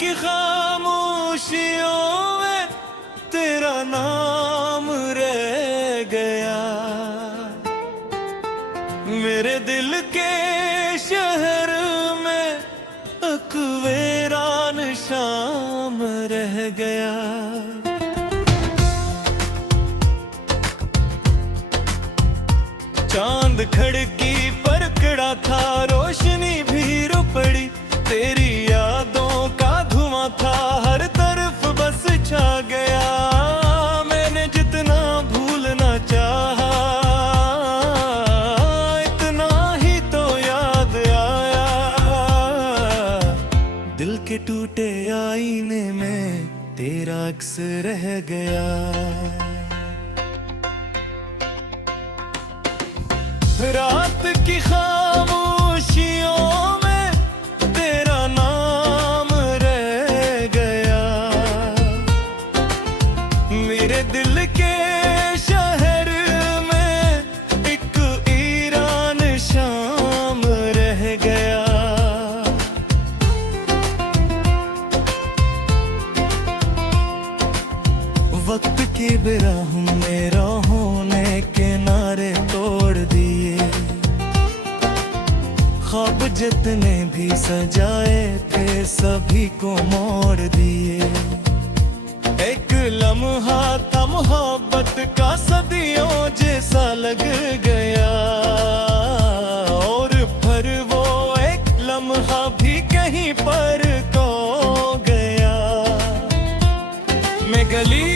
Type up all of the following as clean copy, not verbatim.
की खामोशियों में तेरा नाम रह गया। मेरे दिल के शहर में एक वीरान शाम रह गया। चांद खिड़की पर खड़ा था, रोशनी भी रुपड़ी, तेरी यादों का धुआं था, हर तरफ बस छा गया। मैंने जितना भूलना चाहा, इतना ही तो याद आया। दिल के टूटे आईने में तेरा अक्स रह गया। रात की खामोशियों में तेरा नाम रह गया। मेरे दिल के शहर में एक वीरान शाम रह गया। वक्त की बिराहों में राहों ने किनारे तोड़ दिए, ख्वाब जितने भी सजाए थे सभी को मोड़ दिए। एक लम्हा था मोहब्बत का सदियों जैसा लग गया, और फिर वो एक लम्हा भी कहीं पर खो गया। मैं गली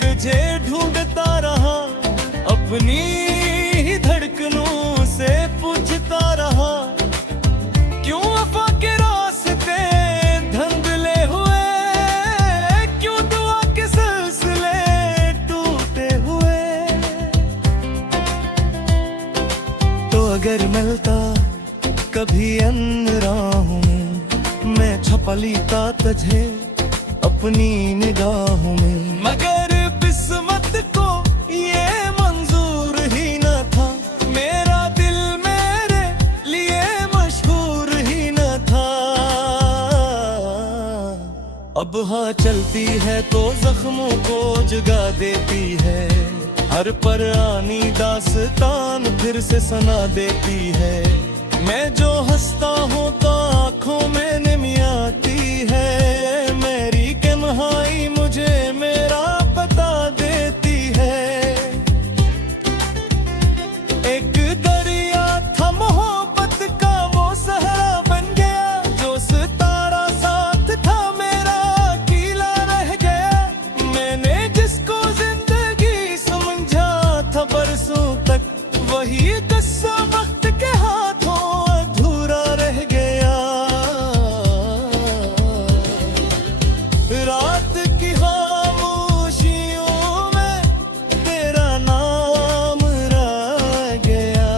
तुझे ढूंढता रहा, अपनी ही धड़कनों से पूछता रहा, क्यों वफा के रास्ते धुंधले हुए, क्यों दुआ के सिलसिले टूटे हुए। तो अगर मिलता कभी अन्य राहों में, मैं छुपा लेता तुझे अपनी निगाहों में। मगर किस्मत को ये मंजूर ही न था, मेरा दिल मेरे लिए मशहूर ही न था। अब हाँ चलती है तो जख्मों को जगा देती है, हर पुरानी दास्तान फिर से सुना देती है। मैं जो हंसता हूँ तो आँखों में नमी आती है, मेरी तन्हाई मुझे मेरा बता देती है। एक दरिया था मोहब्बत का वो सहरा बन गया, जो सितारा साथ था मेरा अकेला रह गया। मैंने जिसको जिंदगी समझा था बरसों तक, वही किस्सा वक्त के हाथों अधूरा रह गया। रात की खामोशियों में तेरा नाम रह गया।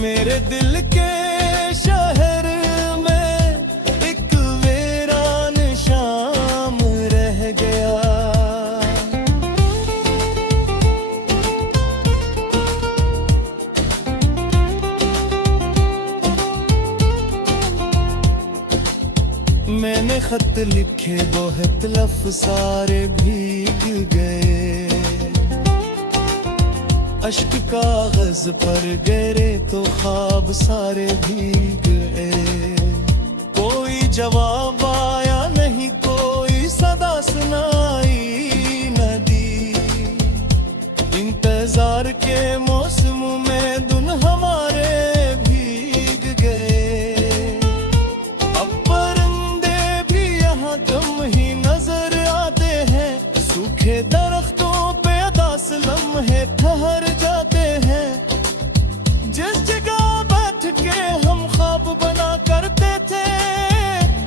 मेरे दिल के शहर में एक वीरान शाम रह गया। मैंने खत लिखे बहुत लफ्ज़ सारे भीग गए, अश्क कागज पर गिरे तो ख्वाब सारे भीग गए। कोई जवाब आया नहीं, कोई सदा सुनाई न दी। इंतजार के मौसम में दुन हमारे भीग गए। अब परिंदे भी यहाँ कम ही नजर आते हैं, सूखे दरख्तों पे अदास लम्हे ठहर जाते हैं। जिस जगह बैठ के हम ख्वाब बना करते थे,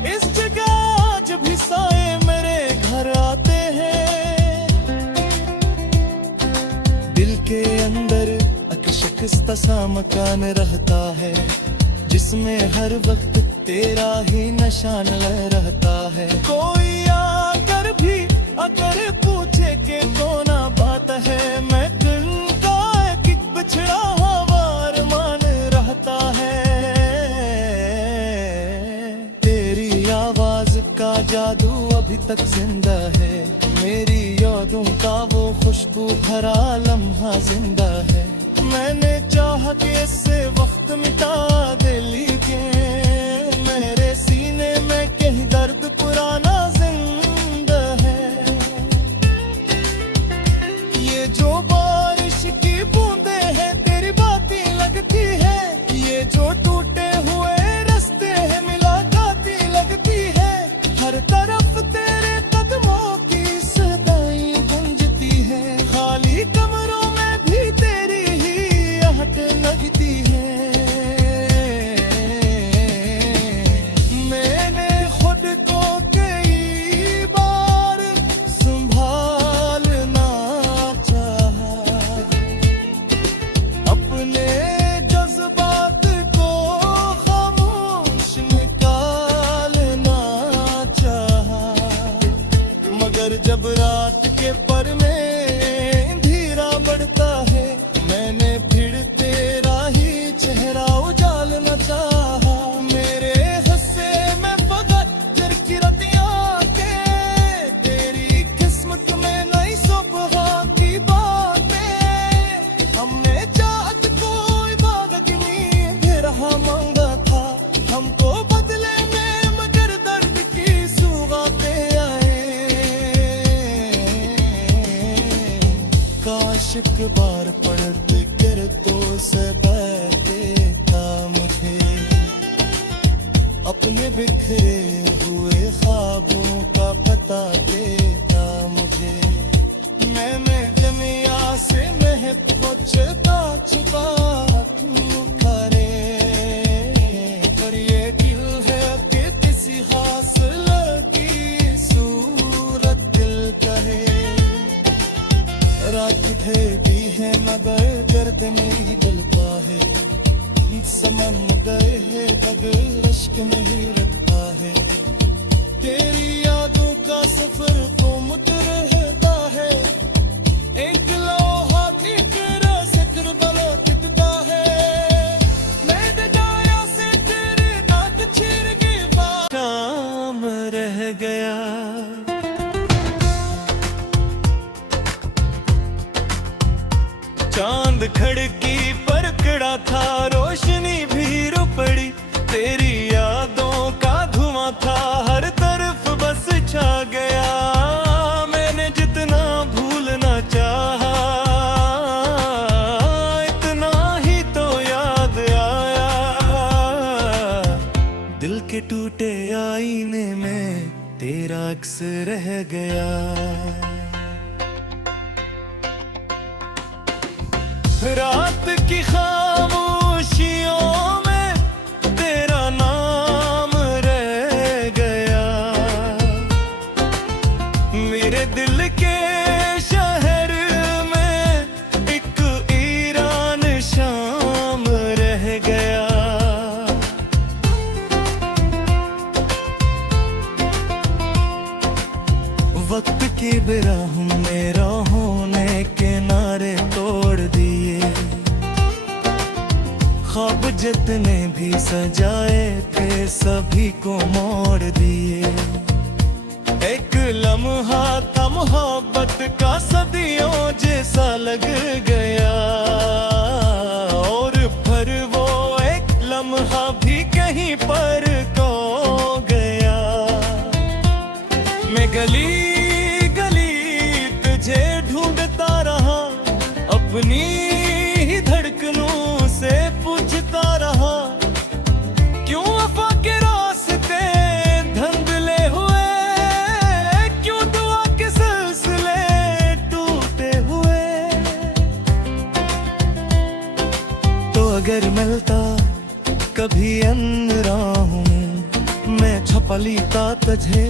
इस जगह आज भी साए मेरे घर आते हैं। दिल के अंदर अकशकस्ता सा मकान रहता है, जिसमें हर वक्त तेरा ही निशान रहता है। कोई आकर भी अगर पूछे के कौन बात है, मैं का एक बिछड़ा हवार मान रहता है। जादू अभी तक जिंदा है, मेरी यादों का वो खुशबू भरा लम्हा जिंदा है। मैंने चाहा कि इससे वक्त मिटा दे, लेकिन मेरे सीने में कहीं दर्द पुराना जिंदा है। ये जो बारिश की बूंदे हैं तेरी बातें लगती है, ये जो टूटे हुए रास्ते हैं मुलाकाती लगती है। हर तरफ तेरे कदमों की सदाएं गूंजती है, खाली कमरों में भी तेरी ही आहट लगती है। मैंने खुद को कई बार संभालना चाहा, अपने जज्बात को खामोश निकालना चाहा, मगर जब रात के पर में अंधेरा बढ़ता है, मैंने फिर तेरा ही चेहरा उजालना चाहा। मेरे हिस्से में फकत की रतियां के, तेरी किस्मत में नई सुबह की बातें। हमने चाहत कोई इबादत नींद रहा मांगा था, हमको बदले में मगर दर्द की सुगातें आए। काश एक बार पड़त गिर तो से देखा मुझे, अपने बिखरे हुए ख्वाबों का पता देता मुझे। मैंने दुनिया से महबूब छुपा क्यों करे, पर ये दिल है कि किसी हासिल की सूरत दिल कहे। रात ढलती है मगर गर्द में ही डलता है, समंदर है मगर अश्क में ही रखता है। तेरी यादों का सफर तो मुझ रहता है, एक लोहा की तरह से करबला तिकता है। मैं दगाया से तेरे नाक चीर के बाद काम रह गया। चांद खड़की पर खड़ा था, रोशनी भी रो पड़ी, तेरी यादों का धुआं था हर तरफ बस छा गया। मैंने जितना भूलना चाहा, इतना ही तो याद आया। दिल के टूटे आईने में तेरा अक्स रह गया। रात की खामोशियों में तेरा नाम रह गया, मेरे दिल के शहर में एक ईरान शाम रह गया। वक्त की बिराहों में राहों ने किनारे तोड़ दिए, ख्वाब जितने भी सजाए थे सभी को मोड़ दिए। एक लम्हा था मोहब्बत का सदियों जैसा लग गया, और फिर वो एक लम्हा भी कहीं पर खो गया। मैं गली तुझे ढूंढता रहा, अपनी ही धड़कनों से पूछता रहा, क्यों वफा के रास्ते धंधले हुए, क्यों दुआ के सिलसिले टूटे हुए। तो अगर मिलता कभी अन्य राहों में, मैं छुपा लेता तुझे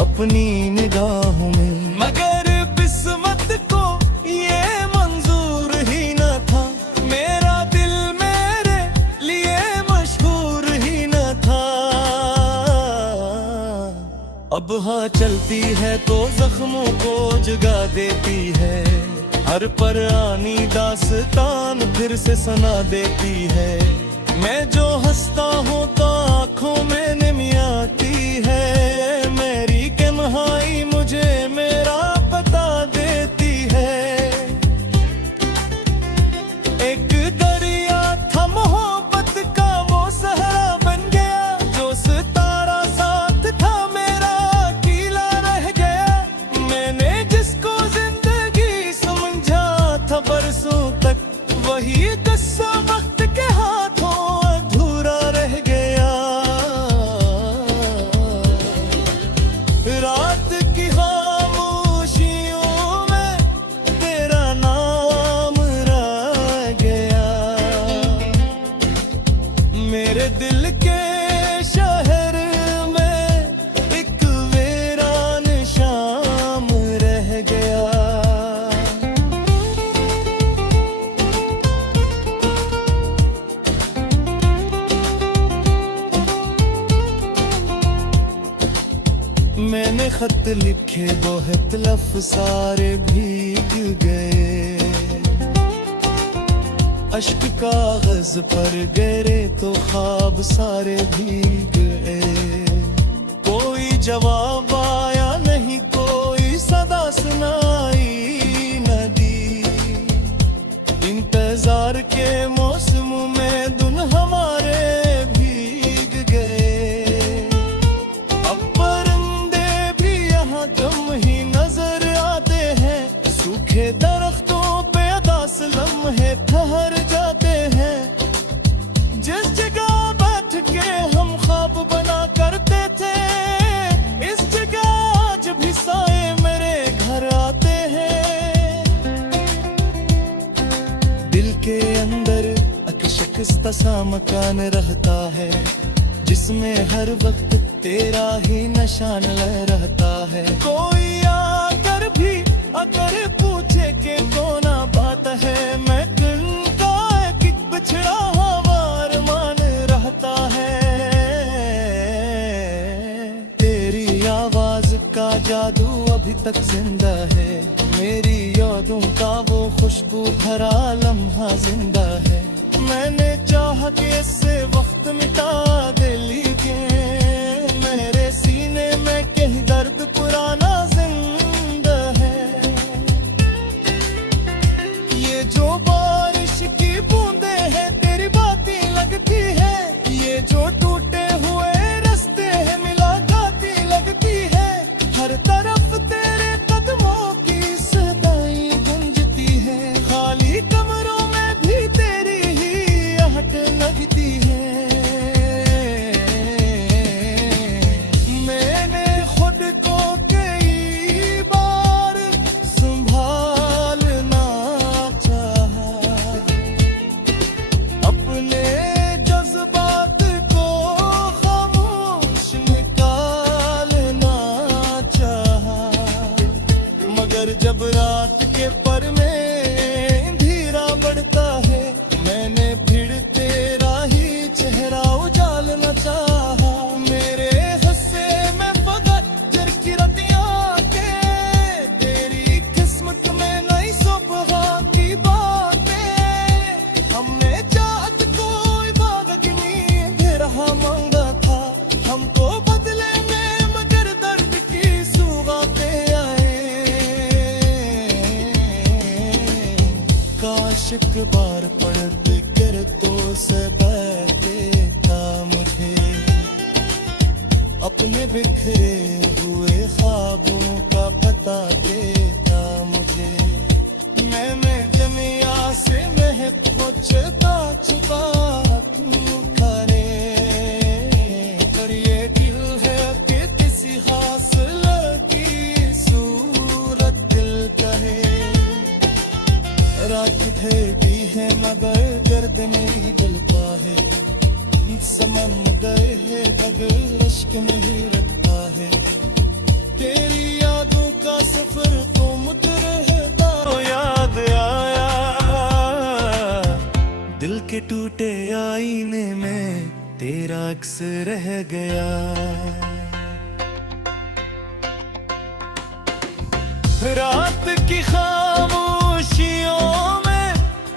अपनी निगाहों में। मगर किस्मत को ये मंजूर ही न था, मेरा दिल मेरे लिए मशहूर ही न था। अब हाँ चलती है तो जख्मों को जगा देती है, हर पर आनी दास्तान फिर से सुना देती है। मैं जो हंसता हूँ तो आँखों में नमी आती है, मैं रात की खामोशियों में तेरा नाम रह गया। मेरे दिल के शहर में एक वीरान शाम रह गया। मैंने खत लिखे बहुत लफ्ज़ सारे भीग गए, अश्क कागज पर गिरे तो ख्वाब सारे भीग गए। कोई जवाब आया नहीं, कोई सदा सुनाई न दी। इंतजार के मौसम में दिन हमारे भीग गए। अब परिंदे भी यहाँ कम ही नजर आते हैं, सूखे दरख्तों पे अदास लम्हे ठहर जाते हैं। जिस जगह बैठ के हम ख्वाब बना करते थे, इस जगह आज भी साए मेरे घर आते हैं। दिल के अंदर अकशकस्ता सा मकान रहता है, जिसमें हर वक्त तेरा ही निशान रहता है। कोई आकर भी अगर पूछे के कौन बात है, मैं का एक बिछड़ा हवार मान रहता है। तेरी आवाज का जादू अभी तक जिंदा है, मेरी यादों का वो खुशबू भरा लम्हा जिंदा है। मैंने चाहा कि इससे वक्त मिटा दे, लेकिन मेरे सीने में कहीं दर्द पुराना जिंदा है। ये जो बारिश की बूंदे हैं तेरी बातें लगती है, ये जो टूटे हुए रास्ते हैं मुलाकाती लगती है। हर तरफ तेरे कदमों की सदाई गूंजती है, खाली कमरों में भी तेरी ही आहट लगती है। मैंने खुद को कई बार संभालना चाहा, अपने जज्बात को खामोश निकालना चाहा। मगर जब रात के पर में अंधेरा बढ़ता है, मैंने फिर तेरा ही चेहरा उजालना चाहा। मेरे हिस्से में फकत जर की रतियां के, तेरी किस्मत में नई सुबह की बातें। हमने चाहत कोई बाग की नींद रहा मांगा था, हमको बदले में मगर दर्द की सुगातें आए। काश एक बार पड़त कर तो से बैठा मुझे, अपने बिखरे हुए ख्वाबों का पता देता मुझे। मैं जमिया से महफूजता छुपा क्यों करे, पर ये दिल है कि किसी हासिल की सूरत दिल कहे। रात ढलती है मगर दर्द नहीं डलता है, समम गए है मगर इश्क नहीं रखता है। तेरी यादों का सफर तो मुझ रहता, याद आया दिल के टूटे आईने में तेरा अक्स रह गया। रात की खामोशियों में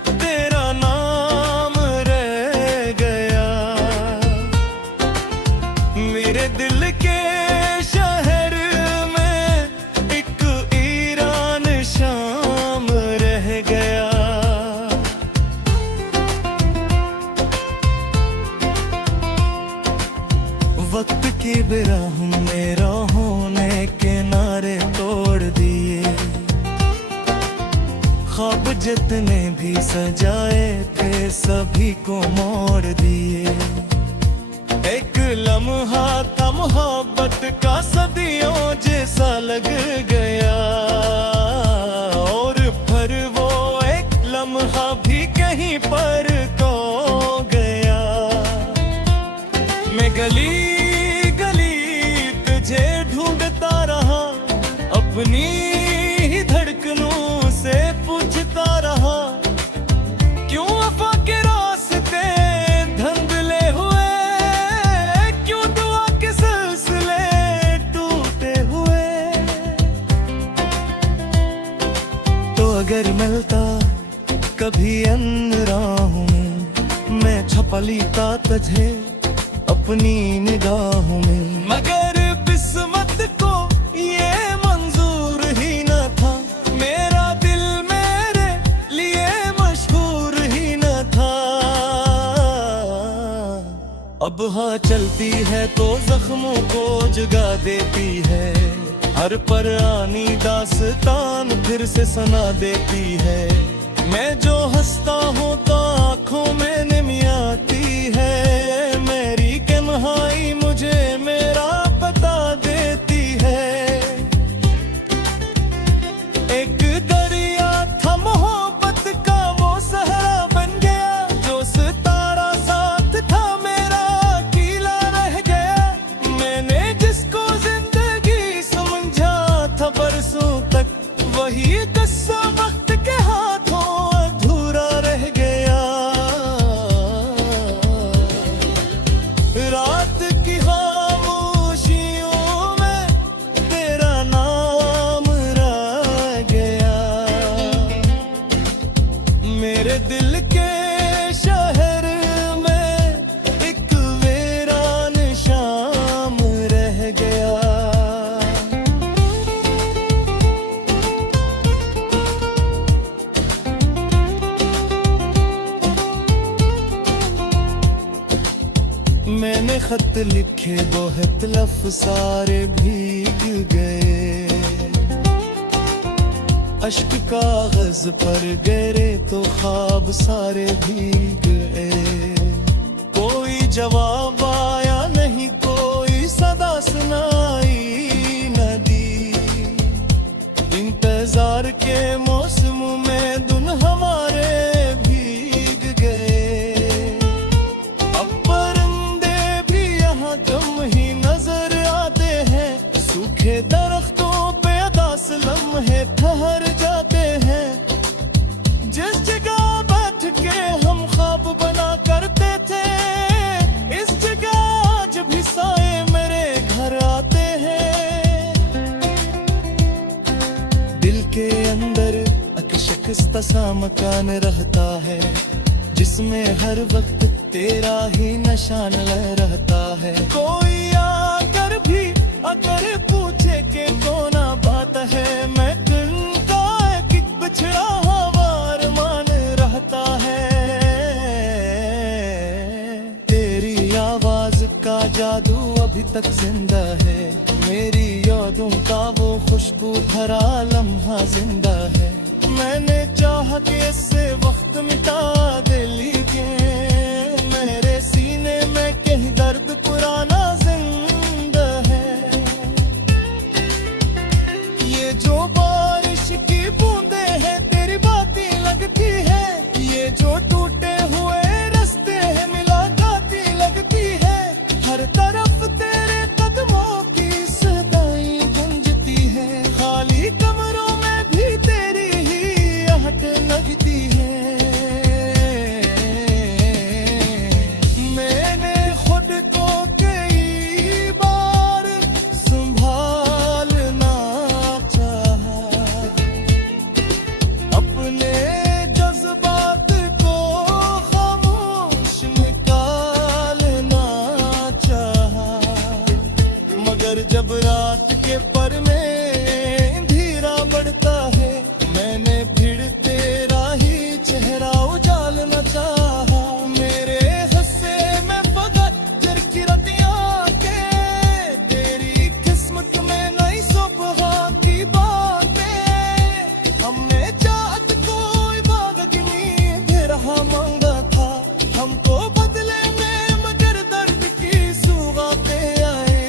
तेरा नाम रह गया। मेरे दिल के शहर में एक ईरान शाम रह गया। वक्त की बिराहों में राहों ने किनारे तोड़ दिए, ख्वाब जितने भी सजाए थे सभी को मोड़ दिए। एक लम्हा था मोहब्बत का सदियों अपनी ही धड़कनों से पूछता रहा, क्यों वफा के रास्ते धंधले हुए, क्यों दुआ के सिलसिले टूटे हुए। तो अगर मिलता कभी अन्य राहों में, मैं छुपा लेता तुझे अपनी निगाहों में। मगर किस्मत को ये मंजूर ही न था, मेरा दिल मेरे लिए मशहूर ही न था। अब हाँ चलती है तो जख्मों को जगा देती है, हर परानी दास्तान फिर से सुना देती है। मैं जो हंसता हूँ तो आँखों में नमी आती है, मेरी तन्हाई मुझे मेरा बता देती है। एक दरिया था मोहब्बत का वो सहरा बन गया, जो सितारा साथ था मेरा अकेला रह गया। मैंने जिसको जिंदगी समझा था बरसों तक, वही किस्सा वक्त के हाथों अधूरा रह गया। रात की खामोशियों में तेरा नाम रह गया, मेरे दिल के शहर में एक वीरान शाम रह गया। मैंने खत लिखे बहुत लफ्ज़ सारे भीग गए, अश्क कागज पर गिरे तो ख्वाब सारे भीग गए। कोई जवाब आया नहीं, कोई सदा सुनाई न दी। इंतजार के मौसम में दुन हमारे भीग गए। अब परिंदे भी यहाँ कम ही नजर आते हैं, सूखे दरख्तों पे अदास लम्हे ठहर जाते हैं। जिस जगह बैठ के हम ख्वाब बना करते थे, इस जगह आज भी साए मेरे घर आते हैं। दिल के अंदर अकशकस्ता सा मकान रहता है, जिसमें हर वक्त तेरा ही निशान रहता है। कोई आकर भी अगर पूछे के कौन बात है, मैं किनका एक बिछड़ा हवार मान रहता है। तेरी आवाज का जादू अभी तक जिंदा है, मेरी यादों का वो खुशबू भरा लम्हा जिंदा है। मैंने चाहा कि इससे वक्त मिटा दे, लेकिन मेरे सीने में कहीं दर्द पुराना जिंदा है। ये जो बारिश की बूंदे हैं तेरी बातें लगती है, ये जो टूटे हुए रास्ते हैं मुलाकाती लगती है। हर तरफ तेरे कदमों की सदाएं गूंजती है, खाली कमरों में भी तेरी ही आहट लगती है। मैंने खुद को कई बार संभालना चाहा, अपने जज्बात को खामोश निकालना चाहा। मगर जब रात के पर में अंधेरा बढ़ता है, मैंने फिर तेरा ही चेहरा उजालना चाहा। मेरे हंसे में फजर की रतियां के, तेरी किस्मत में नई सुबह की बातें। हमने चाहत कोई बागनी दे रहा मांगा था, हमको बदले में मगर दर्द की सुगातें आए।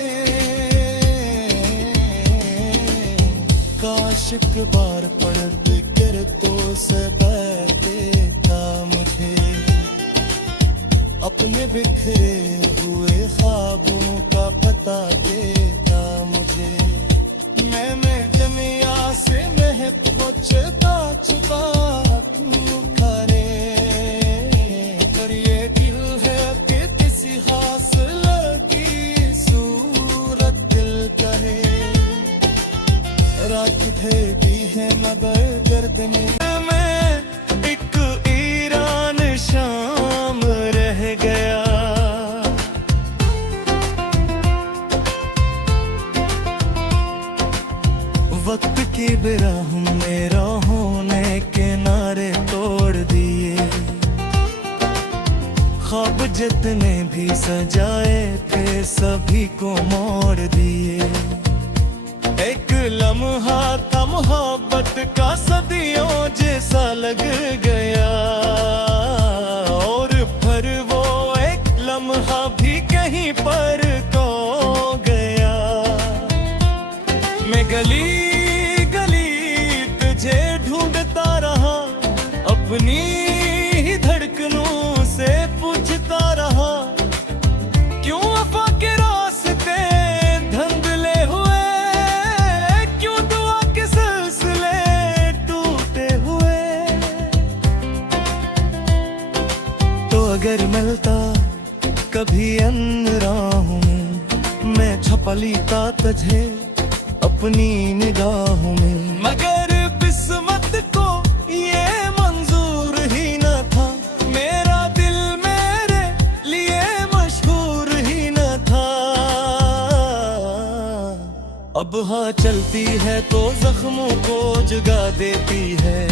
काश एक बार पड़त कर तो सबते था मुझे, अपने बिखरे हुए ख्वाबों का पता देता मुझे। मैं जमी उठेगी है मगर गर्द में एक ईरान शाम रह गया। वक्त की बिराहों में राहों ने किनारे तोड़ दिए, ख्वाब जितने भी सजाए थे सभी को मोड़ दिए। एक लम्हा था मोहब्बत का सदियों जैसा लग गया, और फिर वो एक लम्हा भी कहीं पर खो गया। मैं गली गली तुझे ढूंढता रहा, अपनी ही धड़कनों से पूछता रहा, क्यों वफा के रास्ते धंधले हुए, क्यों दुआ के सिलसिले टूटे हुए। तो अगर मिलता कभी अन्य राहों में, मैं छुपा लेता तुझे अपनी निगाहों में। मगर किस्मत को ये मंजूर ही न था, मेरा दिल मेरे लिए मशहूर ही न था। अब हाँ चलती है तो जख्मों को जगा देती है,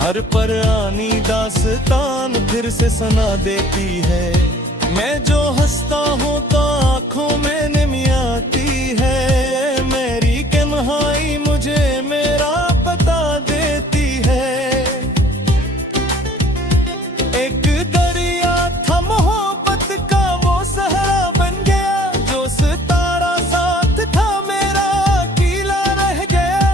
हर पुरानी दास्तान फिर से सुना देती है। मैं जो हंसता हूँ तो आँखों में नमी आती है, मेरी तन्हाई मुझे मेरा बता देती है। एक दरिया था मोहब्बत का वो सहरा बन गया, जो सितारा साथ था मेरा अकेला रह गया।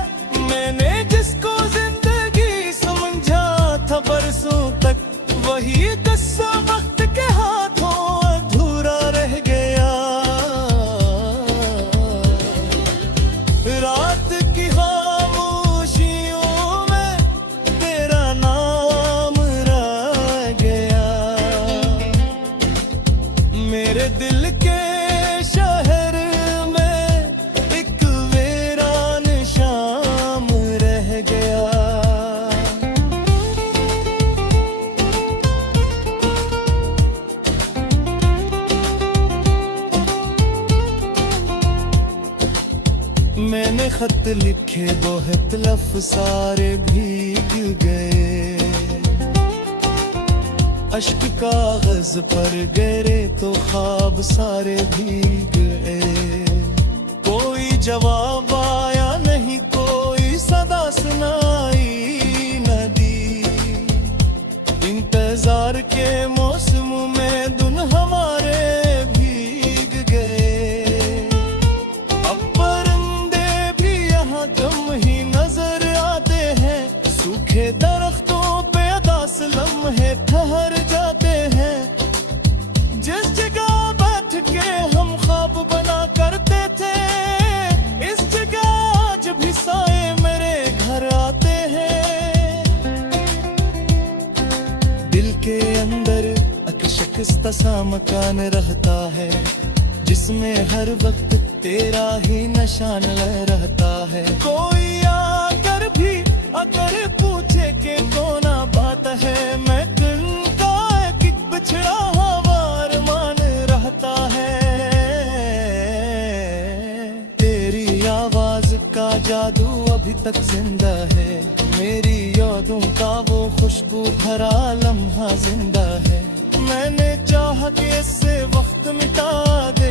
मैंने जिसको जिंदगी समझा था बरसों तक, वही किस्सा वक्त के हाथों अधूरा रह गया। रात की खामोशियों में तेरा नाम रह गया, मेरे दिल के शहर में एक वीरान शाम रह गया। मैंने खत लिखे बहुत लफ्ज़ सारे भीग गए, अश्क कागज पर गिरे तो ख्वाब सारे भीग गए। कोई जवाब आया नहीं, कोई सदा सुनाई न दी। इंतजार के मौसम में दिन हमारे भीग गए। गम ही नजर आते हैं, सूखे दरख्तों पे अदास लम्हे ठहर जाते हैं। जिस जगह बैठ के हम ख्वाब बना करते थे, इस जगह आज भी साए मेरे घर आते हैं। दिल के अंदर अकशकस्ता सा मकान रहता है, जिसमें हर वक्त तेरा ही निशान रहता है। कोई आकर भी अगर पूछे के कौन बात है, मैं दिल का एक बिछड़ा हवार मान रहता है। तेरी आवाज का जादू अभी तक जिंदा है, मेरी यादों का वो खुशबू भरा लम्हा जिंदा है। मैंने चाहा कि इससे वक्त मिटा दे,